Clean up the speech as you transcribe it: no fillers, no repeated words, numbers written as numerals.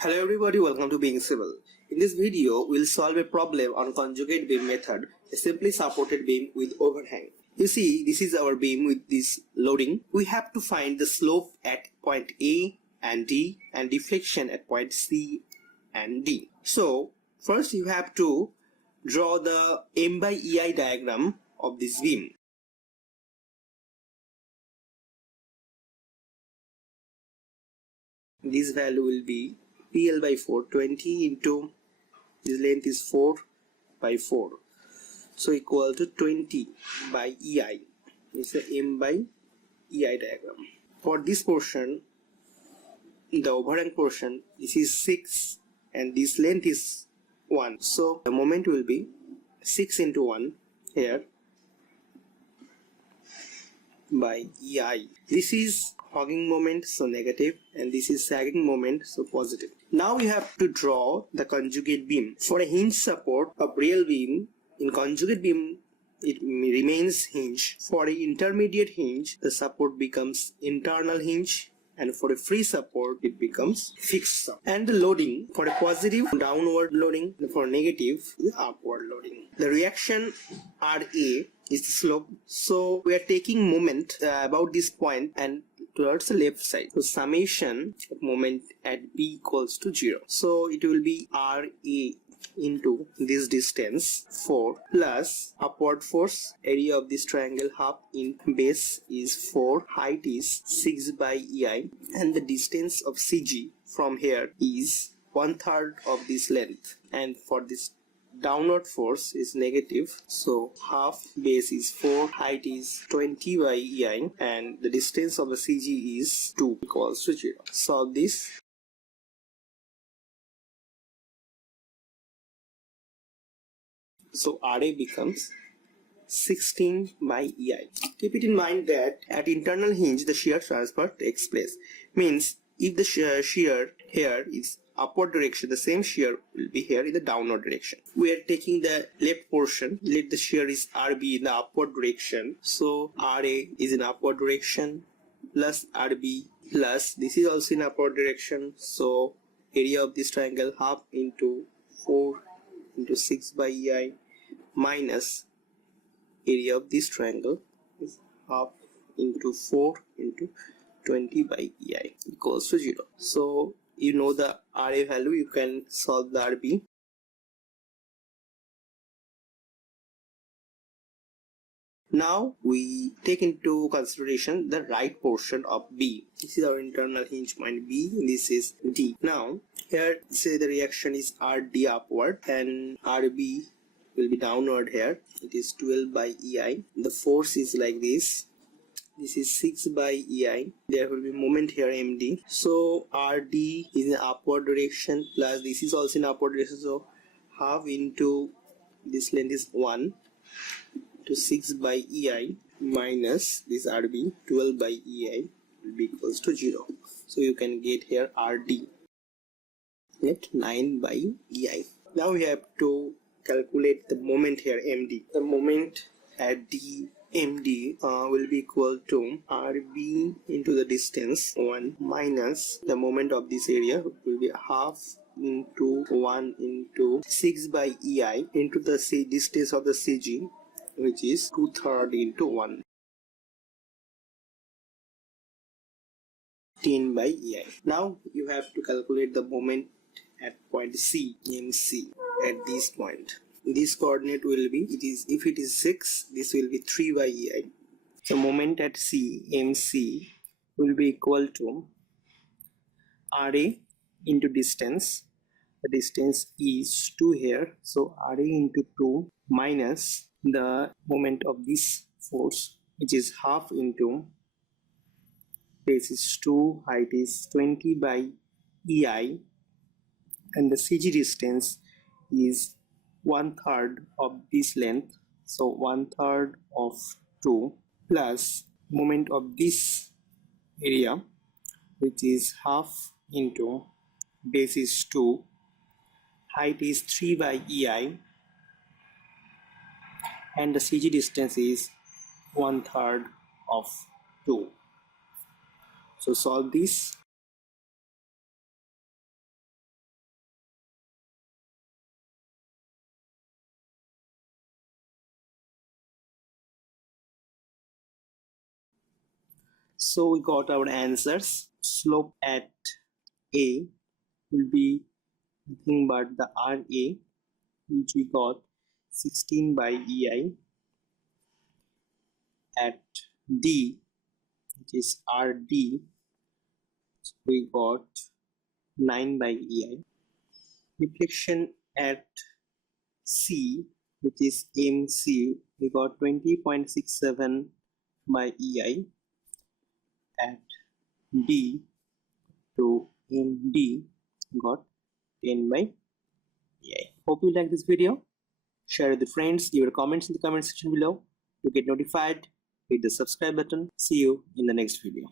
Hello everybody, welcome to Being Civil. In this video, we'll solve a problem on conjugate beam method, a simply supported beam with overhang. You see, this is our beam with this loading. We have to find the slope at point A and D and deflection at point C and D. So, first you have to draw the M by EI diagram of this beam. This value will be PL by 4, 20 into this length is 4 by 4, so equal to 20 by EI. It's a M by EI diagram. For this portion, the overhang portion, this is 6 and this length is 1, so the moment will be 6 into 1 here by EI. This is hogging moment, so negative, and this is sagging moment, so positive. Now we have to draw the conjugate beam. For a hinge support of real beam, in conjugate beam it remains hinge. For an intermediate hinge, the support becomes internal hinge, and for a free support it becomes fixed support. And the loading, for a positive, downward loading, and for negative, upward loading. The reaction RA is the slope, so we are taking moment about this point and towards the left side, so summation of moment at B equals to 0, so it will be RA into this distance 4 plus upward force, area of this triangle half in base is 4, height is 6 by EI, and the distance of CG from here is 1/3 of this length, and for this downward force is negative, so half base is 4, height is 20 by EI, and the distance of the CG is 2 equals to 0. Solve this. So RA becomes 16 by EI. Keep it in mind that at internal hinge the shear transfer takes place. Means if the shear here is upward direction, the same shear will be here in the downward direction. We are taking the left portion, let the shear is RB in the upward direction, so RA is in upward direction plus RB plus this is also in upward direction, so area of this triangle half into 4 into 6 by EI minus area of this triangle is half into 4 into 20 by EI equals to 0. So you know the RA value, you can solve the RB. Now we take into consideration the right portion of B. This is our internal hinge point B, this is D. Now here say the reaction is RD upward and RB will be downward here. It is 12 by EI. The force is like this. This is 6 by EI. There will be moment here MD. So RD is in upward direction plus this is also in upward direction. So half into this length is 1 to 6 by EI minus this RB 12 by EI will be equals to 0. So you can get here RD at 9 by EI. Now we have to calculate the moment here MD. The moment at D MD will be equal to RB into the distance 1 minus the moment of this area will be half into 1 into 6 by EI into the distance of the CG, which is 2/3 into 1, 10 by EI. Now you have to calculate the moment at point C, MC, at this point. This coordinate will be, if it is 6, this will be 3 by EI. So moment at C, MC, will be equal to RA into distance. The distance is 2 here, so RA into 2 minus the moment of this force, which is half into base is 2, height is 20 by EI, and the CG distance is 1/3 of this length, so 1/3 of 2 plus moment of this area, which is half into base is 2, height is 3 by EI, and the CG distance is 1/3 of 2. So solve this. So we got our answers. Slope at A will be nothing but the RA, which we got 16 by EI. At D, which is RD, we got 9 by EI. Deflection at C, which is MC, we got 20.67 by EI. At D to MD, got 10 by EI. Hope you like this video. Share with your friends, leave your comments in the comment section below. To get notified, hit the subscribe button. See you in the next video.